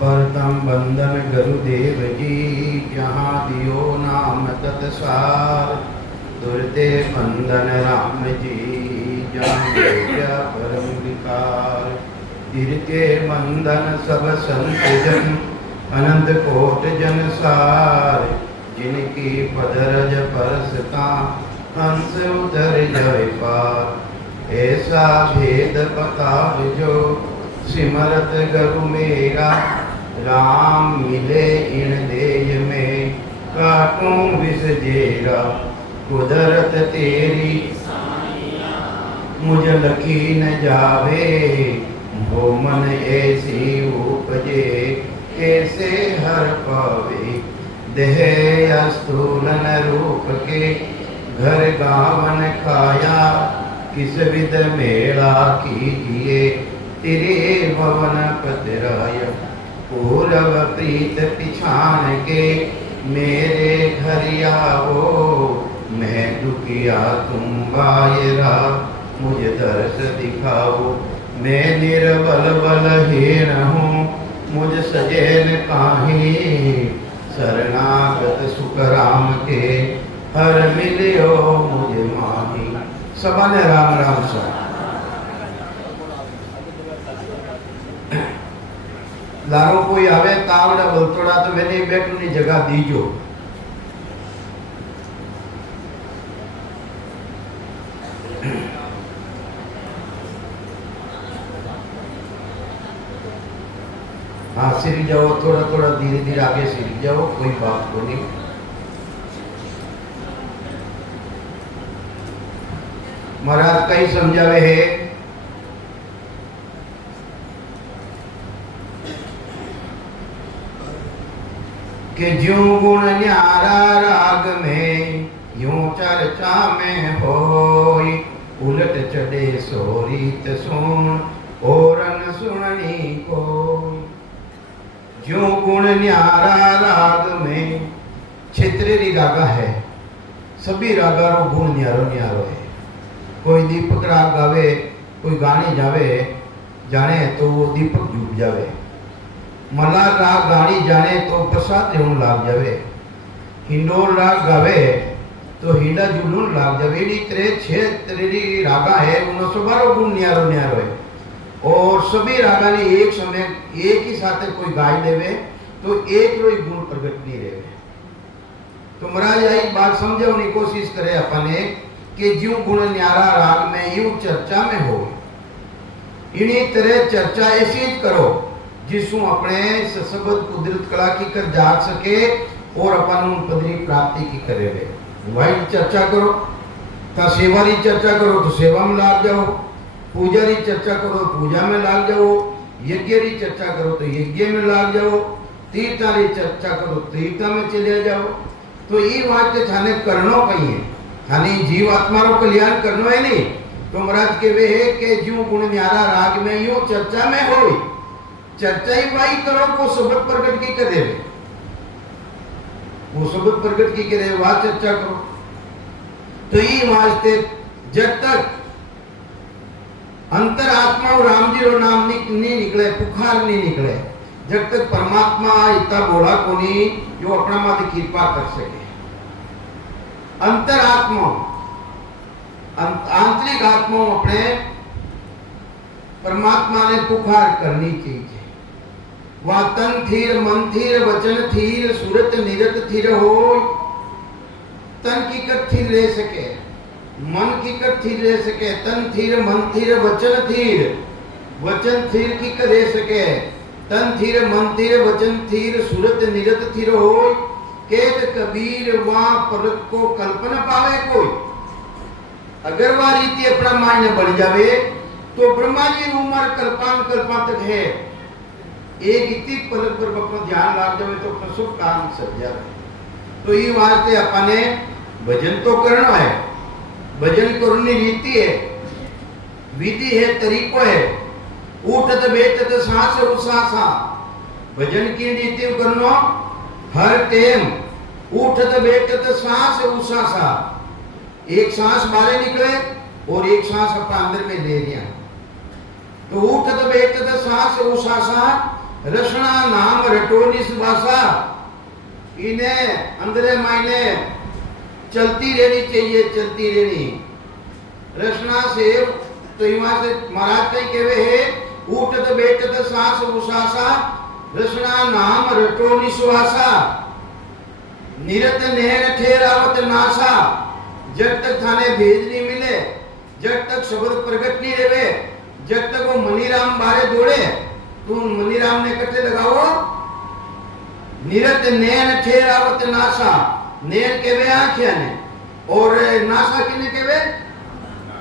परतम बंदन गुरुदेव जी, जहाँ दियो नाम तत्सार। दुर्ते बंदन राम जी, जहाँ दिया परम विकार। तिरके बंदन सब संत जन, अनंत कोट जन सार। जिनकी पदरज परसता, हंस उतर जय पार। ऐसा भेद बताव जो, सिमरत गुरु मेरा। राम मिले इन देय में, काटूं विष जेरा। कुदरत तेरी मुझ लखी न जावे। हो मन ऐसी उपजे, कैसे हर पावे। देह स्थूलन रूप के, घर गावन खाया। किस विध मेला कीजिए, तेरे भवन पतराय। पूरब प्रीत पिछान के, मेरे घर आओ। मैं दुखिया तुम बायरा, मुझे दर्श दिखाओ। मैं निर्बल बलहीन हूँ, मुझ सजैन काहीं। शरणागत सुख राम के, हर मिलियो मुझे माही। सभा ने राम राम सा। लारो कोई आवे तावड़ा बोलतोड़ा तो मैंने बैठने जगह दीजो। हाँ सिर जाओ, थोड़ा थोड़ा धीरे धीरे आगे सिर जाओ, कोई बात को नहीं। महाराज कई समझावे है कि ज्यों गुण न्यारा राग में, यूं चर्चा में होई। उलट चढ़े सो रीत सुन, और न सुननी कोई। ज्यों गुण न्यारा राग में, क्षेत्रीय रागा है। सभी रागारों गुण न्यारो न्यारो है। कोई दीपक राग गावे, कोई गाने जावे जाने तो वो दीपक डूब जावे। मल्हार राग गानी जाने तो प्रसाद लेवन लाग जावे। हिंडोल राग गावे तो हिंडा जुलून लाग जावे। इनी तरह छह त्रेरी रागा है, उन सबारो गुण न्यारो न्यारो है। और सभी रागा ने एक समय एक ही साथ कोई गाय देवे तो एक रोई गुण प्रगट नहीं रहे। तो महाराज यही बात समझाने की कोशिश करे अपने कि ज्यों गुण न्यारा राग में, यूं चर्चा में हो। इन्हीं तरह चर्चा ऐसी करो जिसमें अपने सशब्द कुदरत कला की कर जाग सके और अपन उन पदरी प्राप्ति की करे वे। वही चर्चा करो। ता सेवा री चर्चा करो तो सेवा में लाग जाओ। पूजा री चर्चा करो तो पूजा में लाग जाओ। यज्ञ री चर्चा करो तो यज्ञ में लाग जाओ। तीर्था री चर्चा करो तो तीर्था में चले जाओ। तो ये बात के थाने करनो कहीं है, थाने जीव आत्मा रो कल्याण करनो है नहीं। तो महाराज के वे है कि ज्यों गुण न्यारा राग में, यूं चर्चा में होई। चर्चा ही भाई करो को शब्द प्रकट की करे, वो शब्द प्रकट की करे, वह चर्चा करो। तो ये वास्ते जब तक अंतरात्मा और राम जी रो नाम नहीं निकले, पुकार नहीं निकले, जब तक परमात्मा इतना बोला को नहीं जो अपना माते कृपा कर सके। अंतरात्मा आंतरिक आत्मा अपने परमात्मा ने पुकार करनी चाहिए। वह तन थीर मन थीर वचन थीर सूरत निरत थीर हो। तन की कर थीर रह सके, मन की कर थीर रह सके, तन थीर मन थीर वचन थीर की कर रह सके। तन थीर मन थीर वचन थीर सूरत निरत थीर हो। केत कबीर वहाँ परत को कल्पना पावे कोई। अगर वह रीति अपना मायने बढ़ जावे तो ब्रह्मा जी उम्र कल्पान तक है। एक इतनी पलक पर अपना ध्यान लाग जावे तो अपना शुभ काम सज जावे। तो ये वास्ते अपने भजन तो करना है। भजन करने रीति है, विधि है, तरीको है। उठत बैठत सांस उसासा, भजन की रीति करना हर टाइम। उठत बैठत सांस उसासा, एक सांस बाहर निकले और एक सांस अपना अंदर में ले लिया। तो उठत बैठत सांस उसासा, रसना नाम रटो निस्वासा, इन्हें अंदरे मायने चलती रहनी चाहिए, चलती रहनी। रसना से तो यहाँ से महाराज कहीं कहवे है, उठत बैठत सांस उसासा, रसना नाम रटो निस्वासा, निरत नैन ठहरावत नासा। जब तक थाने भेद नहीं मिले, जब तक शब्द प्रकट नहीं रहे, जब तक वो मनीराम बारे दौड़े, तो मनीराम ने कटे लगाओ, निरत नैन ठहरावत नासा। नैन केवे आंखें ने, और नासा किने केवे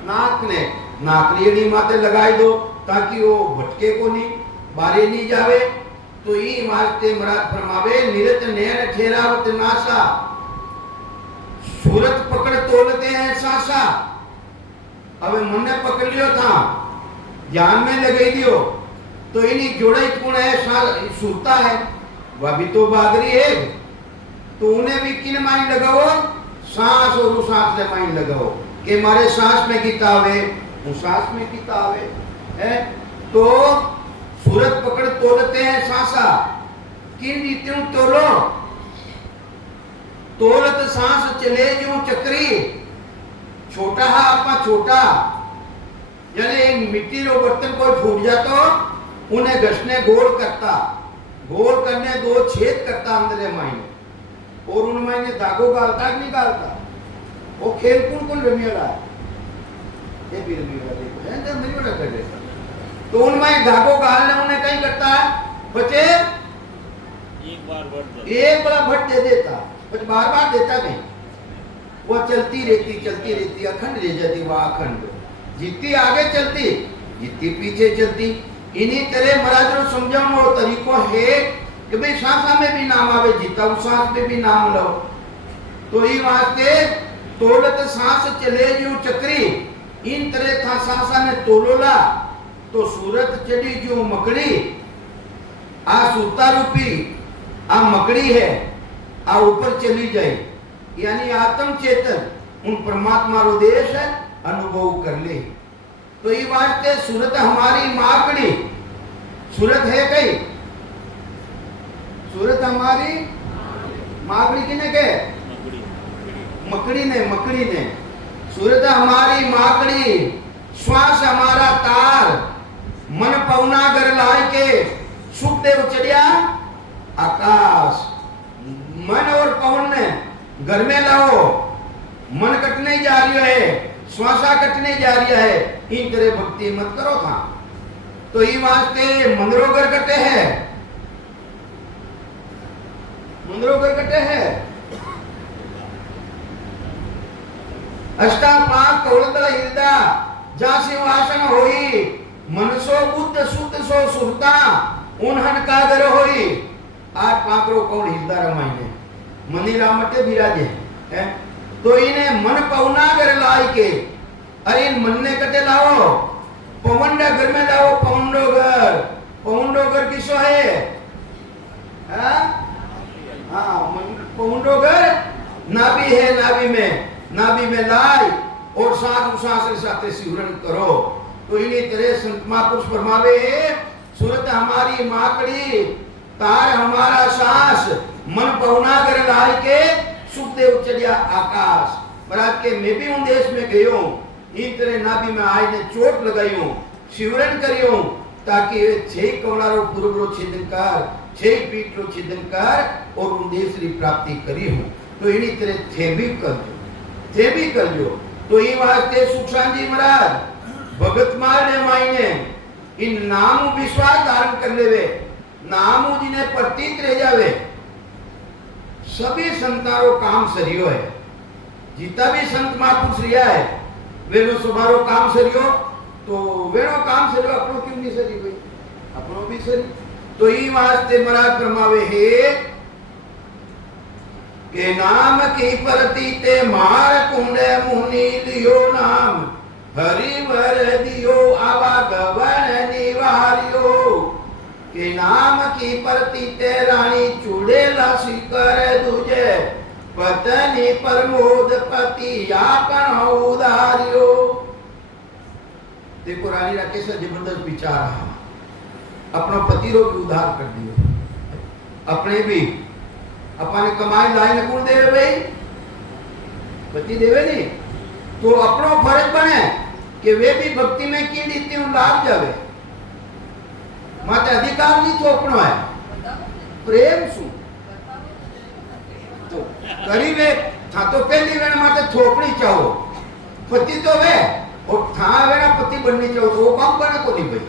नाक ने। नाक रेड़ी माते लगाई दो ताकि वो भटके को नहीं, बारे नहीं जावे। तो ये वास्ते महाराज फरमावे, निरत नैन ठहरावत नासा, सूरत पकड़ तोलते हैं सासा। अब मन ने पकड़ लियो था, ध्यान में लगे दियो, तो इन्हीं जोड़े कौन है, सुरता है, वह भी तो बागरी है, तो उन्हें भी किन माइंड लगाओ, सांस और उस सांस से माइंड लगाओ कि मारे सांस में किताबे, उस सांस में किताबे है। तो सूरत पकड़ तोलते हैं सासा, किन रीतियों तोलो, तोलत सांस चले जो चक्री। छोटा है आपा छोटा, यानी एक मिट्टी रो बर्तन कोई फूट जातो, उन्हें घसने गोल करता, गोल करने दो छेद करता अंदर मायने, और उन मायने धागो गालता नहीं गालता। वो खेल कौन रमियाला है, ये भी रमियाला देखो है, जब मेरी बड़ा कर देता। तो उनमें धागो गालने उन्हें कहीं करता है, बचे एक बार भट दे देता, बच बार बार देता नहीं। वो चलती रहती अखंड रह जाती, वह अखंड, जितनी आगे चलती जितनी पीछे चलती। इन्हीं तरह महाराज रो समझाने वो तरीको है कि भाई सांसा में भी नाम आवे, जितना उस सांस में भी नाम लो। तो ये वास्ते तोलत सांस चले जो चक्री, इन तरह था सांसा ने तोलोला, तो सूरत चढ़ी जो मकड़ी, आ सूता रूपी आ मकड़ी है, आ ऊपर चली जाए, यानी आत्म चेतन उन परमात्मा रो देश है, अनुभव कर ले। तो ये वास्ते सूरत हमारी माकड़ी, सूरत है कई, सूरत हमारी माकड़ी किने के, मकड़ी ने, सूरत हमारी माकड़ी, श्वास हमारा तार, मन पवना घर लाए के, सुख देव चढ़िया आकाश। मन और पवन ने घर में लाओ, मन कटने जा रही है, श्वासा कटने जा रही है, इन तरह भक्ति मत करो था। तो ये वास्ते मंदरोगर कटे है, मंदरोगर कटे है, अष्टापाक कौलतल हृदय जा सिंहासन होई, मनसो बुद्ध शुद्ध सो सुरता उन्हन कागर होई। आठ पाकरो कौन हृदय रमाई मनी रामटे विराजे है। तो इन्हें मन पवना कर लाई के, अरे इन मन ने कटे लाओ, पवंडा घर में लाओ, पवंडो घर किसो है, पवंडो घर नाभि है, नाभि में लाई और सांस साथ सिमरन करो। तो इन्हीं तरह संत महापुरुष फरमावे, सूरत हमारी माकड़ी, तार हमारा सांस, मन पवना कर लाई के, सुखदेव चढ़िया आकाश। महाराज के मैं भी उन देश में गयो, इन तरह नाभि में आय ने चोट लगायो, सिमरन करियो, ताकि छह कमलारो पूर्व रो छेदन कर, छह पीठ रो छेदन कर और उन देश री प्राप्ति करी हूं। तो इन्हीं तरह थे भी कर जो। तो ये वास्ते सुखसान जी महाराज भगत मार ने मायने इन नामु विश्वास धारण कर लेवे, नामु जिन्हें प्रतीत रह जावे। सभी संतारो काम सरियो है, जितना भी संत महापुरुष रिया है वे नो सुबारो काम सरियो, तो वेणो काम सरियो, अपनो क्यों नहीं सरी भाई, अपनो भी सरी। तो ये वास्ते महाराज फरमावे है के नाम की प्रतीते मार कुंडे मुनि लियो नाम, हरि वर दियो आवागवन निवारियो। के नाम की प्रतीते रानी चूड़े लासी कर दूजे, पत्नी प्रमोद पति यापन उदारियो। देखो रानी का कैसा जबरदस्त विचार है। अपनो पति रो भी उद्धार कर दियो, अपने भी अपने कमाई लाइन कौन देवे भाई, पति देवे नहीं, तो अपनो फर्ज बने कि वे भी भक्ति में की रीति लाग जावे, माते अधिकार नहीं थोपनो है, प्रेम सु तो करी वे था तो पहली वेण माते थोपनी चाहो, पति तो वे और था वेणा पति बननी चाहो, तो वो काम बने को नहीं भाई,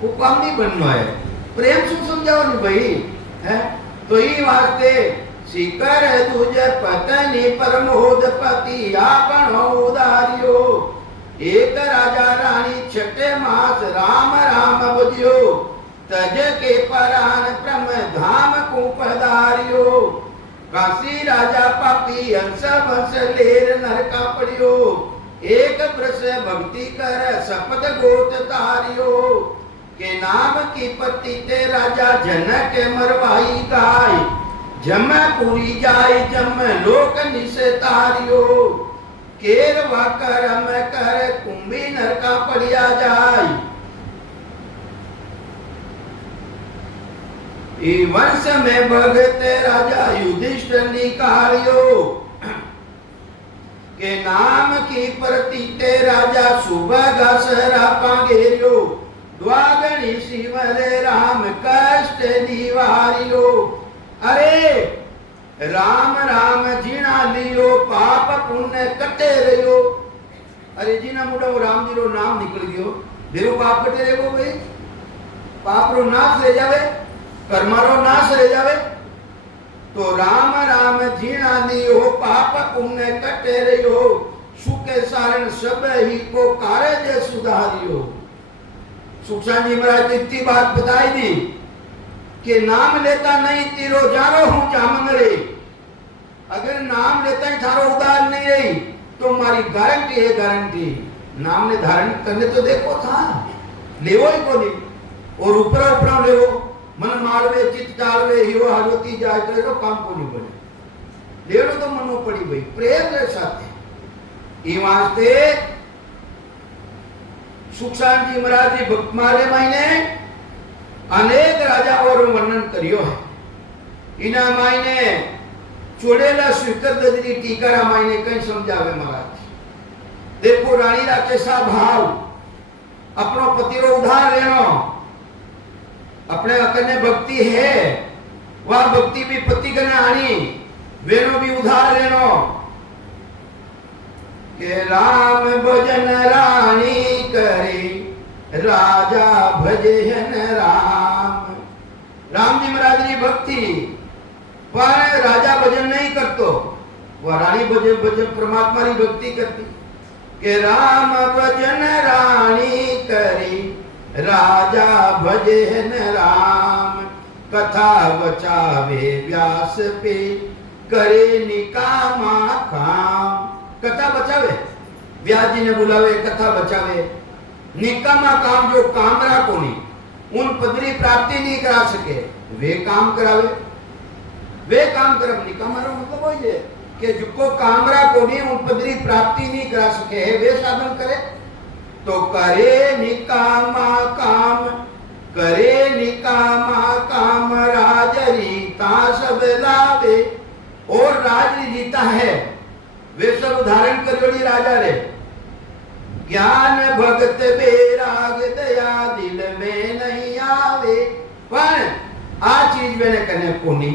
वो काम नहीं बनना है, प्रेम सु समझाओ नहीं भाई है। तो ये वास्ते शिकर तुझे पत्नी परमोद पति आपन उदारियो, एक राजा रानी छठे मास राम राम बुझियो, तज के परान प्रम धाम को पधारियो, काशी राजा पापी हंस वंश लेर नरका पड़ियो, एक ब्रस भक्ति कर सपद गोत तारियो, के नाम की पति ते राजा जनक मरवाई गाय, जम पूरी जाय जम लोक निसे तारियो, केरवा करम कर कुंभी नरका पड़िया जाय, ई वंश में भगत राजा युधिष्ठिर निकालियो, के नाम की प्रति ते राजा सुभगा सरापा घेरियो, द्वागणी शिवरे राम कष्ट निवारियो, अरे राम राम जीना लियो पाप पुण्य कटे रहियो, अरे जीना मुड़ा राम जी रो नाम निकल गयो, देरो पाप कटे रहो भाई, पाप रो नाश रह जावे, कर्मा रो नाश रह जावे, तो राम राम जीना लियो पाप पुण्य कटे रहियो, सुखे सारण सब ही को कार्य सुधारियो। सुखसान जी महाराज ने इतनी बात बताई दी कि नाम लेता नहीं तीरो जारो हूं जामन रे, अगर नाम लेता ही थारो उदार नहीं रही तो हमारी गारंटी है, गारंटी नाम ने धारण करने तो देखो था, लेवो ही को नहीं, और ऊपर ऊपर लेवो मन मारवे चित डालवे हीरो हालती जाए तो काम को नहीं बने, लेवो तो मनो पड़ी भाई प्रेम के साथ। ये वास्ते सुखसान जी महाराज जी भक्तमाले मायने अनेक राजा और वर्णन करियो है, इना मायने चोड़ेला स्वीकर दजरी टीकारा मायने कहीं समझावे महाराज, देखो रानी रा कैसा भाव, अपनो पति रो उधार लेनो, अपने अकने भक्ति है, वह भक्ति भी पति कने आनी, वेनो भी उधार लेनो, के राम भजन रानी करे राजा भजन राम, राम जी महाराज की भक्ति पर राजा भजन नहीं करतो, वह रानी भजन परमात्मा की भक्ति करती, के राम भजन रानी करी राजा भजन राम, कथा बचावे व्यास पे करे निकामा काम, कथा बचावे व्यास जी ने बुलावे कथा बचावे, निकामा काम जो कामरा को नहीं उन पदरी प्राप्ति नहीं करा सके वे काम करावे, वे काम करम निकामा रो मतलब वही है कि जिसको कामरा को नहीं उन पदरी प्राप्ति नहीं करा सके वे साधन करे, तो करे निकामा काम, करे निकामा काम राजरीता सब लावे, और राजरीता है वे सब धारण करोड़ी राजा रे, ज्ञान भगत बेराग दया दिल में नहीं आवे, पर आ चीज मैंने कने कोनी,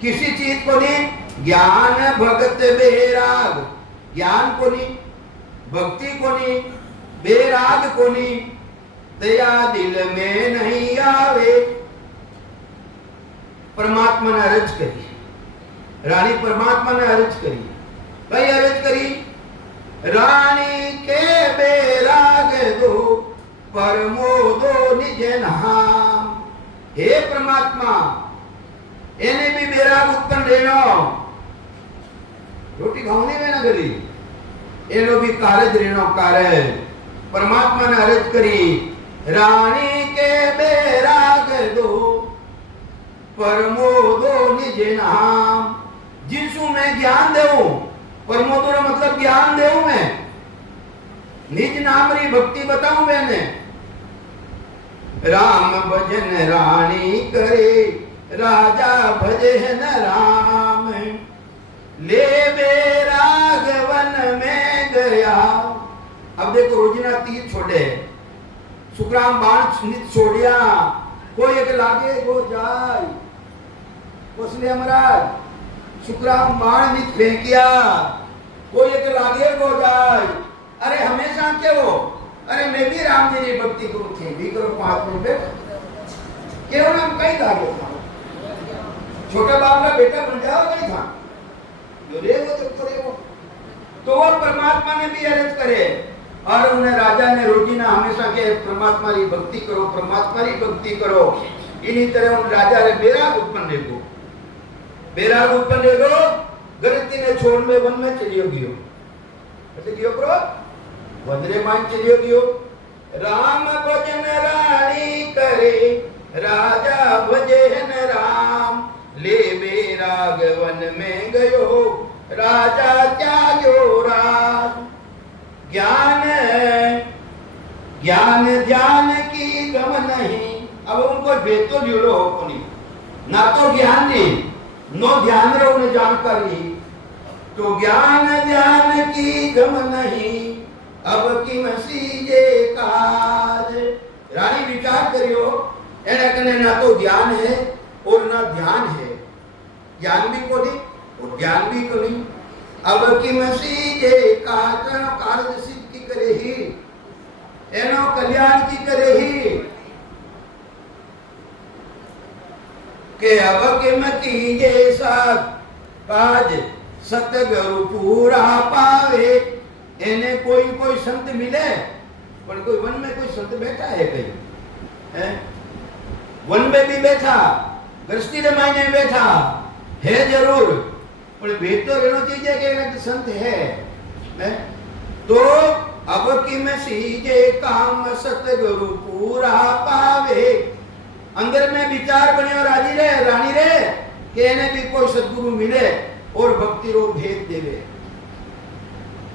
किसी चीज को नहीं, ज्ञान भगत बेराग, ज्ञान को नहीं, भक्ति को नहीं, बेराग को नहीं, दया दिल में नहीं आवे। परमात्मा ने अर्ज करी, रानी परमात्मा ने अर्ज करी, भाई अर्ज करी, रानी के बेराग दो परमोदो निज नाम, हे परमात्मा एने भी बेराग उत्पन्न रहनो, रोटी खाऊनी में ना गली, एनो भी कारज रहनो कार्य, परमात्मा ने अर्ज करी, रानी के बेराग दो परमोदो निज नाम, जिसु मैं ज्ञान देऊं, परमोदो मतलब ज्ञान देऊं मैं, निज नाम री भक्ति बताऊं मैंने, राम भजन रानी करे, राजा भजे न राम। ले बैराग वन में गया। अब देखो रोजिना तीर छोड़े, सुखराम बाण नित छोड़िया, कोई एक लागे गो जाय। कोसले महाराज सुखराम बाण नित फेंकिया, कोई एक लागे गो जाय। अरे हमेशा के वो, अरे मैं भी राम जी की भक्ति करूं थी, भी करो 5 मिनट बैठ, क्यों नाम कहीं लागे था, छोटा बाप का बेटा बन जाओ नहीं था, जो रे वो तो करे वो। तो वो परमात्मा ने भी अर्ज करे, और उन्हें राजा ने रोजीना हमेशा के परमात्मा की भक्ति करो, परमात्मा की भक्ति करो। इन्हीं तरह उन राजा रे बेराग उत्पन्न देखो, बेराग उत्पन्न देखो, गलती ने छोड़ में वन में चलियो गयो, ऐसे गयो करो, वज्रे मान चलियो गयो। राम भजन रानी करे, राजा भजे न राम। ले बैराग वन में गयो, राजा त्याग्यो राज। ज्ञान ज्ञान ध्यान की गम नहीं। अब उनको भेद तो जुड़ो हो नहीं, ना तो ज्ञान दी, नो ध्यान रो ने जानकारी। तो ज्ञान ध्यान की गम नहीं, अब की मसीजे काज। रानी विचार करियो, एने कने ना तो ज्ञान है और ना ध्यान है, ज्ञान भी को नहीं और ज्ञान भी को नहीं। अब की मसीजे काज कार्य सिद्ध की करे ही, एनो कल्याण की करे ही। के अब के मकी जैसा काज सतगुरु पूरा पावे। एने कोई कोई संत मिले, पर कोई वन में कोई संत बैठा है कहीं है? वन में भी बैठा, गृहस्थी रे मायने बैठा है जरूर, पर भेद तो रहना चाहिए कि ना संत है? तो अब की में सीजे काम सतगुरु पूरा पावे। अंदर में विचार बने और राजी रहे, रानी रहे कि इन्हें भी कोई सदगुरु मिले और भक्ति रो भेद देवे।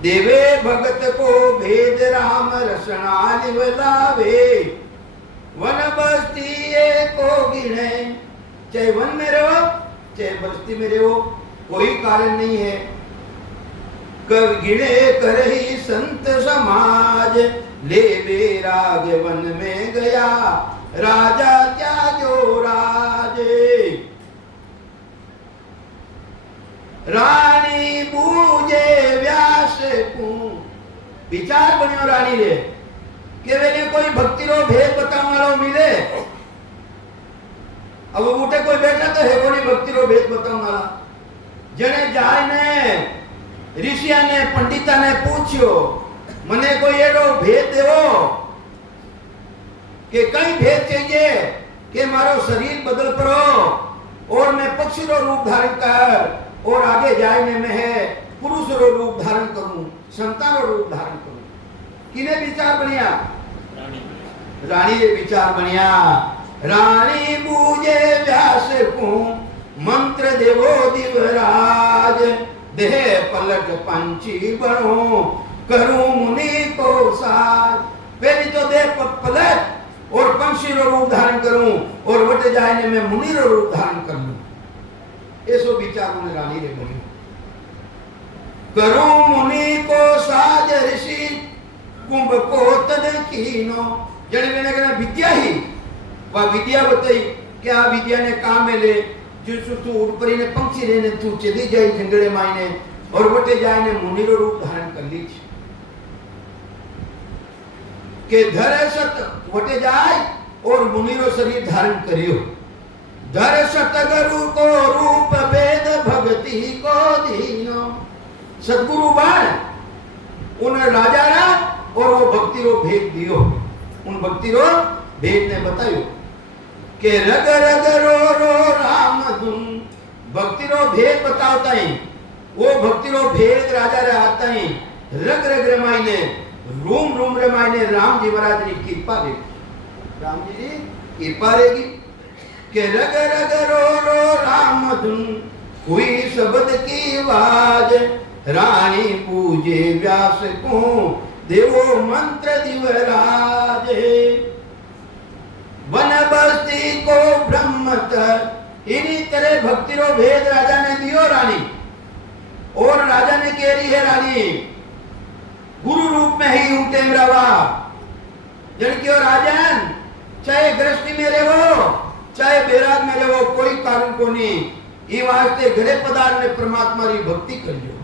देवे भगत को भेद राम रसना निवलावे। वन बस्ती को गिने, चाहे वन में रहो चाहे बस्ती में रहो, कोई कारण नहीं है। कर गिने करही संत समाज, ले बैराग वन में गया, राजा त्याग्यो राज। रानी बूझे व्यास को, विचार बनियो रानी रे कि वेने कोई भक्ति रो भेद बताने वालों मिले। अब उठे कोई बैठा तो है कोई भक्ति रो भेद बताने वाला। जने जाय ने ऋषिया ने पंडिता ने पूछ्यो, मने कोई एडो भेद देवो कि कई भेद चाहिए कि मारो शरीर बदल पड़ो और मैं पक्षी रो रूप धारण कर और आगे जाने में है पुरुष रो रूप धारण करूं, संतान रो रूप धारण करूं। किने विचार बनिया? रानी रे विचार बनिया। रानी बूझे व्यास को, मंत्र देवो दिवराज। देह पलट पंछी बनो, करूं मुनि को साज। पहली तो देह पलट और पंछी रो रूप धारण करूं और वटे जाने में मुनि रो रूप धारण कर लूं। ऐसो विचार उन्हें रानी रे बनियो। करूं मुनि को साज ऋषि, कुंभ को तद कीनो। जने मैंने कहना विद्या ही, वह विद्या बताई क्या विद्या ने काम में ले, जो तू ऊपरी ने पंछी रहने तू चली जाई जंगले मायने और वटे जाए ने मुनि रो रूप धारण कर ली के धर सत वटे जाए और मुनि रो शरीर धारण करियो। धर सतगुरु को रूप वेद भक्ति को दीनो। सदगुरु बन उन राजा रा और वो भक्ति रो भेद दियो। उन भक्ति रो भेद ने बतायो के रग रग रो रो राम धुन। भक्ति रो भेद बतावता है, वो भक्ति रो भेद राजा रे आता है। रग रग रमाइने रूम रूम रमाइने राम जी महाराज की कृपा रे, राम जी की कृपा रहेगी के रग रग रो रो राम धुन। हुई शब्द की आवाज, रानी पूजे व्यास को, देवो मंत्र दिवराज। मत। इन्हीं तरह भक्ति रो भेद राजा ने दियो रानी, और राजा ने कह रही है रानी गुरु रूप में ही हूं टेम रवा। जन क्यों राजन, चाहे गृहस्थी में रहो चाहे बैराग में रहो, कोई कारण को नहीं। ये वास्ते घरे पदार ने परमात्मा री भक्ति करियो।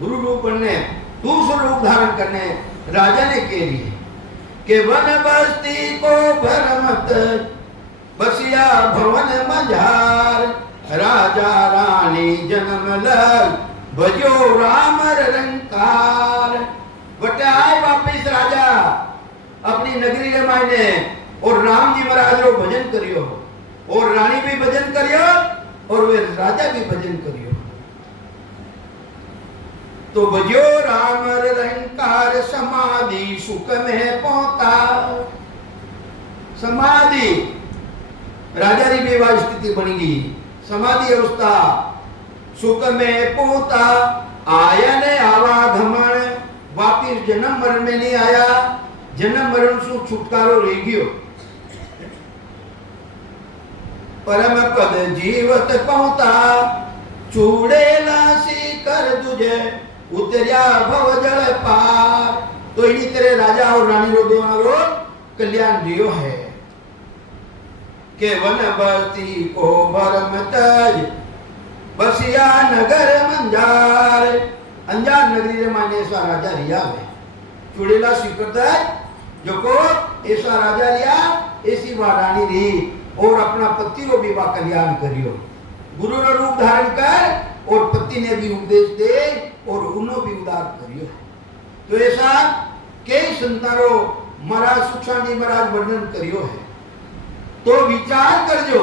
गुरु रूप बनने, दूसरा रूप धारण करने राजा ने कह रही है कि वन बस्ती को भरमत बसिया भवन मझार। राजा रानी जन्म लग भजो राम रंकार। बटे आए वापिस राजा अपनी नगरी रे मायने, और राम जी महाराज रो भजन करियो, और रानी भी भजन करियो, और वे राजा भी भजन करियो। तो भजो राम रंकार समाधि सुख में पहुंचा। समाधि राजा री बेवा स्थिति बन गई, समाधि अवस्था सुख में पहुंचा। आया ने आवागमन, वापिस जन्म मरण में नहीं आया, जन्म मरण से छुटकारो रह गयो। परम पद जीवत पहुंचा, चूड़ेला सी कर दुजे उतरिया भव जल पार। तो इन्हीं तरह राजा और रानी रो दोनों रो कल्याण जियो है के वन बस्ती को भरम तज बसिया नगर मंजार। अंजार नगरी रे माने ऐसा राजा रिया में चुड़ेला स्वीकृत जो को ऐसा राजा रिया, ऐसी वह रानी रही, और अपना पति रो भी वह कल्याण करियो। गुरु रो रूप धारण कर, और पति ने भी उपदेश दे, और उन्हों भी उदार करियो। तो ऐसा कई संतारो महाराज सुखसान जी महाराज वर्णन करियो है। तो विचार करजो,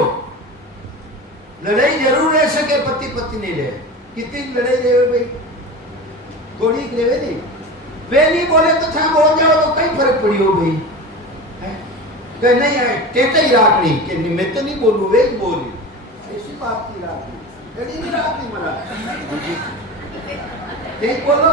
लड़ाई जरूर रह सके, पति पत्नी नहीं रहे, कितनी लड़ाई रहे भाई, थोड़ी रहे नहीं। वे नहीं बोले तो था बोल जाओ तो कहीं फर्क पड़ियो भाई, कह नहीं है टेटा ही रात नहीं कि मैं तो नहीं बोलूं, वे ही बोली, ऐसी बात की रात नहीं, लड़ी नहीं रात नहीं महाराज, बोलो